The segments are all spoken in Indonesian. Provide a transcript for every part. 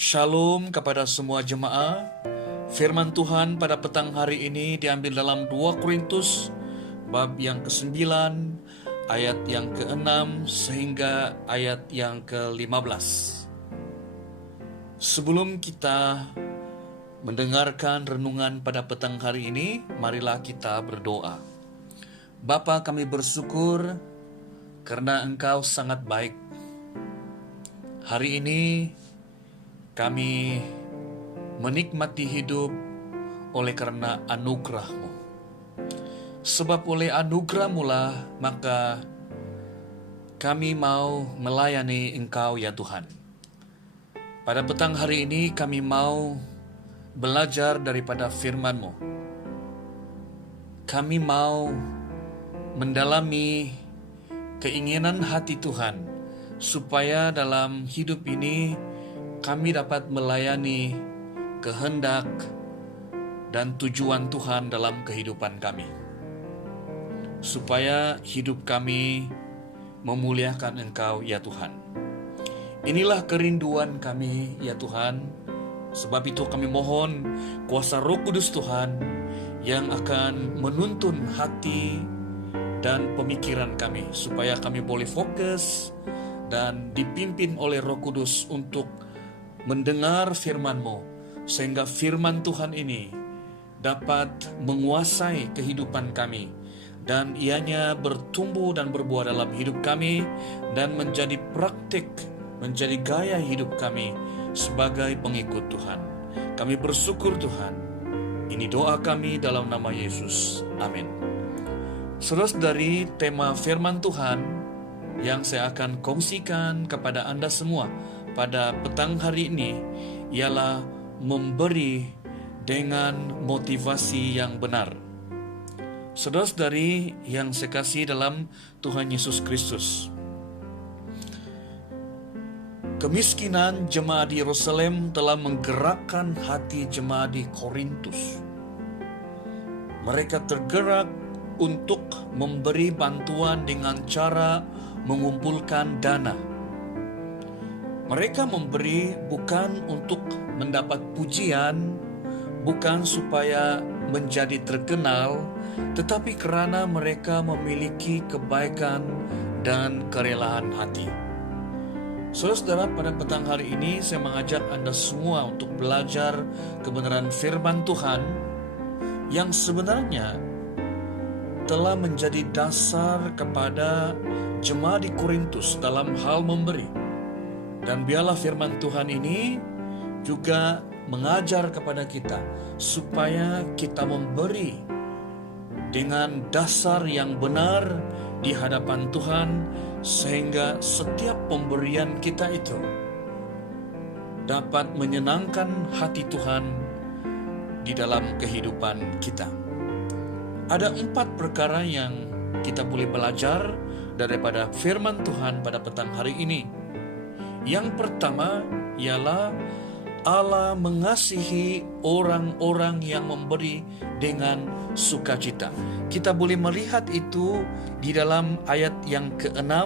Shalom kepada semua jemaat. Firman Tuhan pada petang hari ini diambil dalam 2 Korintus bab yang ke-9 ayat yang ke-6 sehingga ayat yang ke-15. Sebelum kita mendengarkan renungan pada petang hari ini, marilah kita berdoa. Bapa, kami bersyukur karena Engkau sangat baik. Hari ini kami menikmati hidup oleh karena anugerah-Mu. Sebab oleh anugerah-Mu lah maka kami mau melayani Engkau ya Tuhan. Pada petang hari ini kami mau belajar daripada firman-Mu. Kami mau mendalami keinginan hati Tuhan supaya dalam hidup ini kami dapat melayani kehendak dan tujuan Tuhan dalam kehidupan kami. Supaya hidup kami memuliakan Engkau ya Tuhan. Inilah kerinduan kami ya Tuhan. Sebab itu kami mohon kuasa Roh Kudus Tuhan yang akan menuntun hati dan pemikiran kami. Supaya kami boleh fokus dan dipimpin oleh Roh Kudus untuk mendengar firman-Mu, sehingga firman Tuhan ini dapat menguasai kehidupan kami, dan ianya bertumbuh dan berbuah dalam hidup kami, dan menjadi praktik, menjadi gaya hidup kami sebagai pengikut Tuhan. Kami bersyukur Tuhan. Ini doa kami dalam nama Yesus. Amin. Saudara-saudari, tema firman Tuhan yang saya akan kongsikan kepada Anda semua pada petang hari ini ialah memberi dengan motivasi yang benar. Saudara-saudari yang saya kasih dalam Tuhan Yesus Kristus, kemiskinan jemaat di Yerusalem telah menggerakkan hati jemaat di Korintus. Mereka tergerak untuk memberi bantuan dengan cara mengumpulkan dana. Mereka memberi bukan untuk mendapat pujian, bukan supaya menjadi terkenal, tetapi karena mereka memiliki kebaikan dan kerelaan hati. Saudara-saudara, pada petang hari ini saya mengajak Anda semua untuk belajar kebenaran firman Tuhan yang sebenarnya telah menjadi dasar kepada jemaat di Korintus dalam hal memberi. Dan biarlah firman Tuhan ini juga mengajar kepada kita supaya kita memberi dengan dasar yang benar di hadapan Tuhan, sehingga setiap pemberian kita itu dapat menyenangkan hati Tuhan di dalam kehidupan kita. Ada 4 perkara yang kita boleh belajar daripada firman Tuhan pada petang hari ini. Yang pertama ialah Allah mengasihi orang-orang yang memberi dengan sukacita. Kita boleh melihat itu di dalam ayat yang ke-6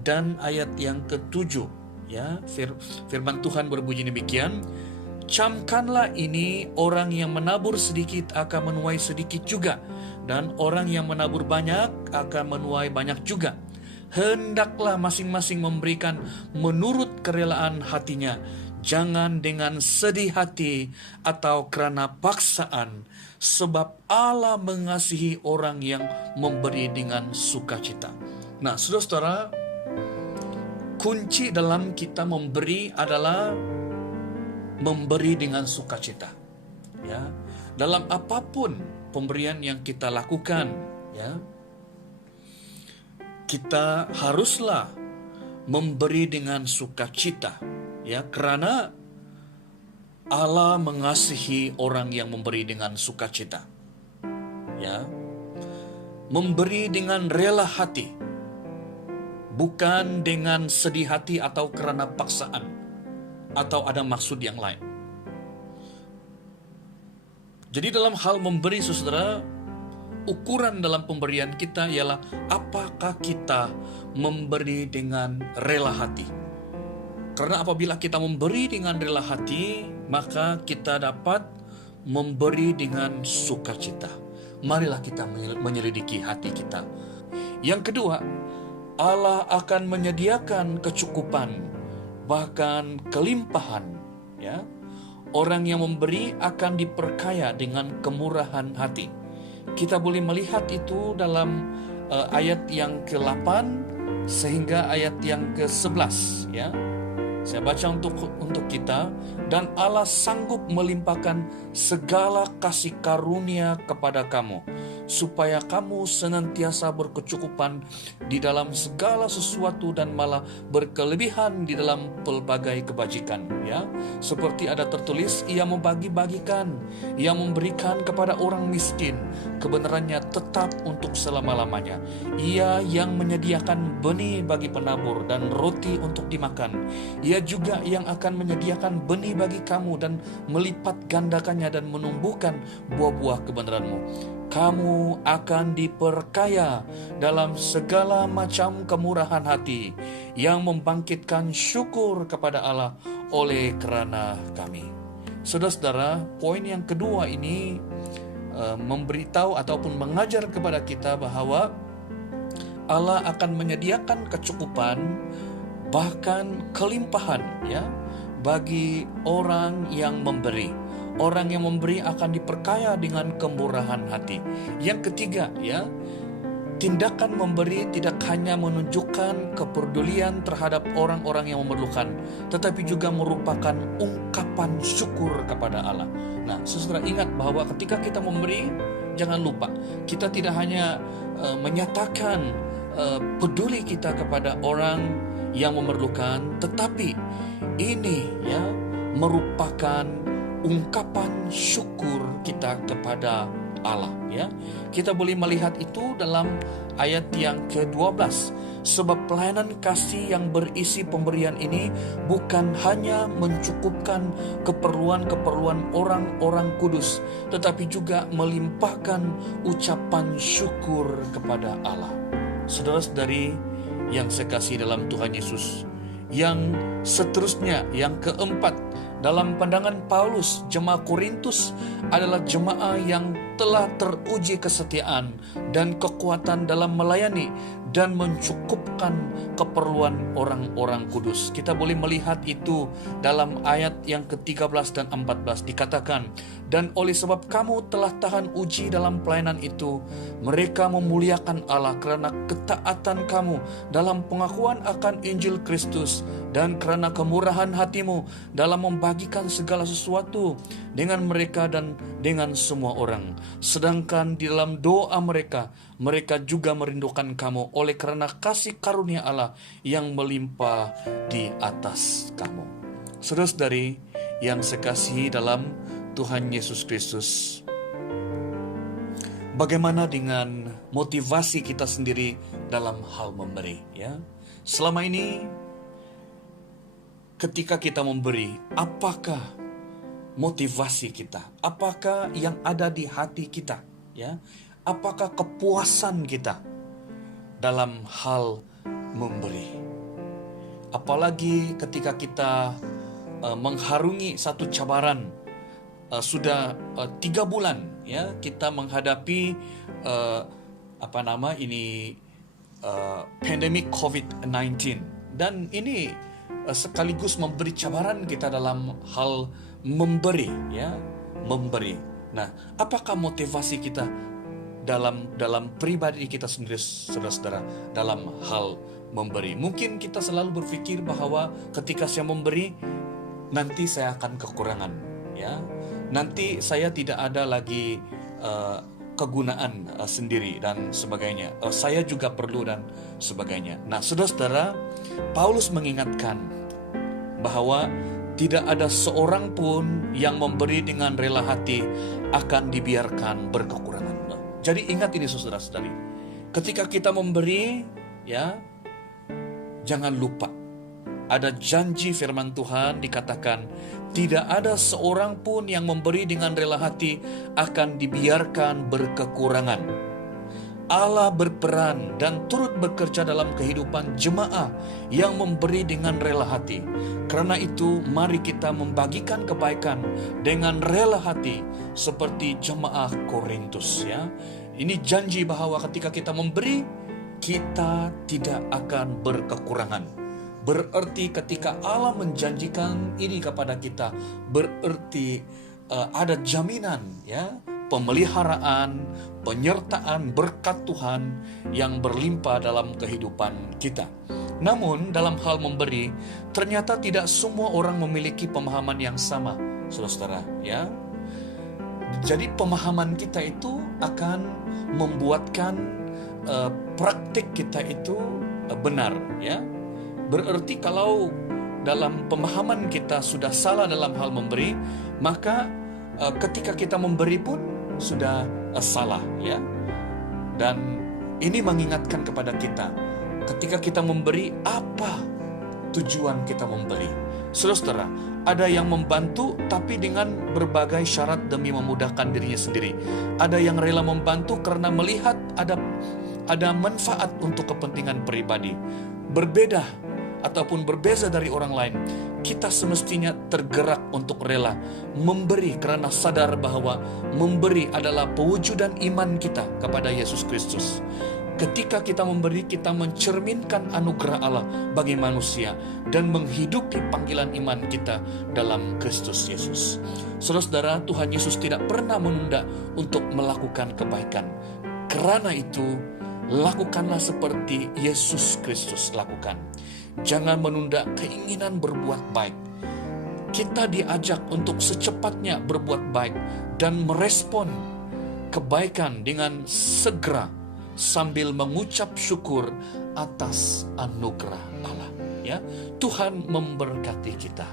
dan ayat yang ke-7. Ya, firman Tuhan berbunyi demikian. Camkanlah ini, orang yang menabur sedikit akan menuai sedikit juga, dan orang yang menabur banyak akan menuai banyak juga. Hendaklah masing-masing memberikan menurut kerelaan hatinya, jangan dengan sedih hati atau kerana paksaan, sebab Allah mengasihi orang yang memberi dengan sukacita. Nah, saudara-saudara, kunci dalam kita memberi adalah memberi dengan sukacita. Ya, dalam apapun pemberian yang kita lakukan, ya, kita haruslah memberi dengan sukacita, ya, karena Allah mengasihi orang yang memberi dengan sukacita. Ya, memberi dengan rela hati, bukan dengan sedih hati atau karena paksaan atau ada maksud yang lain. Jadi dalam hal memberi, saudara, ukuran dalam pemberian kita ialah apakah kita memberi dengan rela hati. Karena apabila kita memberi dengan rela hati, maka kita dapat memberi dengan sukacita. Marilah kita menyelidiki hati kita. Yang kedua, Allah akan menyediakan kecukupan, bahkan kelimpahan. Ya, orang yang memberi akan diperkaya dengan kemurahan hati. Kita boleh melihat itu dalam ayat yang ke-8 sehingga ayat yang ke-11. Ya, saya baca untuk kita. Dan Allah sanggup melimpahkan segala kasih karunia kepada kamu, supaya kamu senantiasa berkecukupan di dalam segala sesuatu dan malah berkelebihan di dalam pelbagai kebajikan. Ya, seperti ada tertulis, Ia membagi-bagikan, Ia memberikan kepada orang miskin, kebenarannya tetap untuk selama-lamanya. Ia yang menyediakan benih bagi penabur dan roti untuk dimakan. Ia juga yang akan menyediakan benih bagi kamu dan melipat gandakannya dan menumbuhkan buah-buah kebenaranmu. Kamu akan diperkaya dalam segala macam kemurahan hati yang membangkitkan syukur kepada Allah oleh kerana kami. Saudara-saudara, poin yang kedua ini memberitahu ataupun mengajar kepada kita bahwa Allah akan menyediakan kecukupan bahkan kelimpahan, ya, bagi orang yang memberi. Orang yang memberi akan diperkaya dengan kemurahan hati. Yang ketiga, ya, tindakan memberi tidak hanya menunjukkan kepedulian terhadap orang-orang yang memerlukan, tetapi juga merupakan ungkapan syukur kepada Allah. Nah, saudara ingat bahwa ketika kita memberi, jangan lupa, kita tidak hanya menyatakan peduli kita kepada orang yang memerlukan, tetapi ini, ya, merupakan ungkapan syukur kita kepada Allah. Ya, kita boleh melihat itu dalam ayat yang ke-12. Sebab pelayanan kasih yang berisi pemberian ini bukan hanya mencukupkan keperluan-keperluan orang-orang kudus, tetapi juga melimpahkan ucapan syukur kepada Allah. Saudara-saudari yang saya kasih dalam Tuhan Yesus, yang seterusnya, yang keempat, dalam pandangan Paulus, jemaat Korintus adalah jemaat yang telah teruji kesetiaan dan kekuatan dalam melayani dan mencukupkan keperluan orang-orang kudus. Kita boleh melihat itu dalam ayat yang ke-13 dan 14 dikatakan, dan oleh sebab kamu telah tahan uji dalam pelayanan itu, mereka memuliakan Allah kerana ketaatan kamu dalam pengakuan akan Injil Kristus dan kerana kemurahan hatimu dalam membagikan segala sesuatu dengan mereka dan dengan semua orang. Sedangkan di dalam doa mereka juga merindukan kamu oleh kerana kasih karunia Allah yang melimpah di atas kamu. Saudara-saudari yang saya kasihi dalam Tuhan Yesus Kristus, bagaimana dengan motivasi kita sendiri dalam hal memberi? Ya, selama ini ketika kita memberi, apakah motivasi kita? Apakah yang ada di hati kita? Ya, apakah kepuasan kita dalam hal memberi? Apalagi ketika kita mengharungi satu cabaran, sudah 3 bulan, ya, kita menghadapi pandemik COVID-19, dan ini sekaligus memberi cabaran kita dalam hal memberi, ya, memberi. Nah, apakah motivasi kita dalam pribadi kita sendiri, saudara-saudara, dalam hal memberi? Mungkin kita selalu berpikir bahwa ketika saya memberi, nanti saya akan kekurangan, ya. Nanti saya tidak ada lagi kegunaan sendiri dan sebagainya. Saya juga perlu dan sebagainya. Nah, saudara-saudara, Paulus mengingatkan bahwa tidak ada seorang pun yang memberi dengan rela hati akan dibiarkan berkekurangan. Jadi ingat ini, saudara-saudari. Ketika kita memberi, ya, jangan lupa ada janji firman Tuhan dikatakan, tidak ada seorang pun yang memberi dengan rela hati akan dibiarkan berkekurangan. Allah berperan dan turut bekerja dalam kehidupan jemaah yang memberi dengan rela hati. Karena itu, mari kita membagikan kebaikan dengan rela hati seperti jemaah Korintus, ya. Ini janji bahwa ketika kita memberi, kita tidak akan berkekurangan. Berarti ketika Allah menjanjikan ini kepada kita, berarti ada jaminan, ya, pemeliharaan, penyertaan berkat Tuhan yang berlimpah dalam kehidupan kita. Namun dalam hal memberi, ternyata tidak semua orang memiliki pemahaman yang sama, saudara-saudara, ya. Jadi pemahaman kita itu akan membuatkan praktik kita itu benar, ya. Berarti kalau dalam pemahaman kita sudah salah dalam hal memberi, maka ketika kita memberi pun sudah salah, ya. Dan ini mengingatkan kepada kita, ketika kita memberi, apa tujuan kita memberi? Saudara, ada yang membantu tapi dengan berbagai syarat demi memudahkan dirinya sendiri. Ada yang rela membantu karena melihat ada manfaat untuk kepentingan pribadi. Berbeda ataupun berbeza dari orang lain, kita semestinya tergerak untuk rela memberi karena sadar bahwa memberi adalah pewujudan iman kita kepada Yesus Kristus. Ketika kita memberi, kita mencerminkan anugerah Allah bagi manusia dan menghidupi panggilan iman kita dalam Kristus Yesus. Saudara-saudara, Tuhan Yesus tidak pernah menunda untuk melakukan kebaikan. Karena itu, lakukanlah seperti Yesus Kristus lakukan. Jangan menunda keinginan berbuat baik. Kita diajak untuk secepatnya berbuat baik dan merespon kebaikan dengan segera sambil mengucap syukur atas anugerah Allah, ya. Tuhan memberkati kita.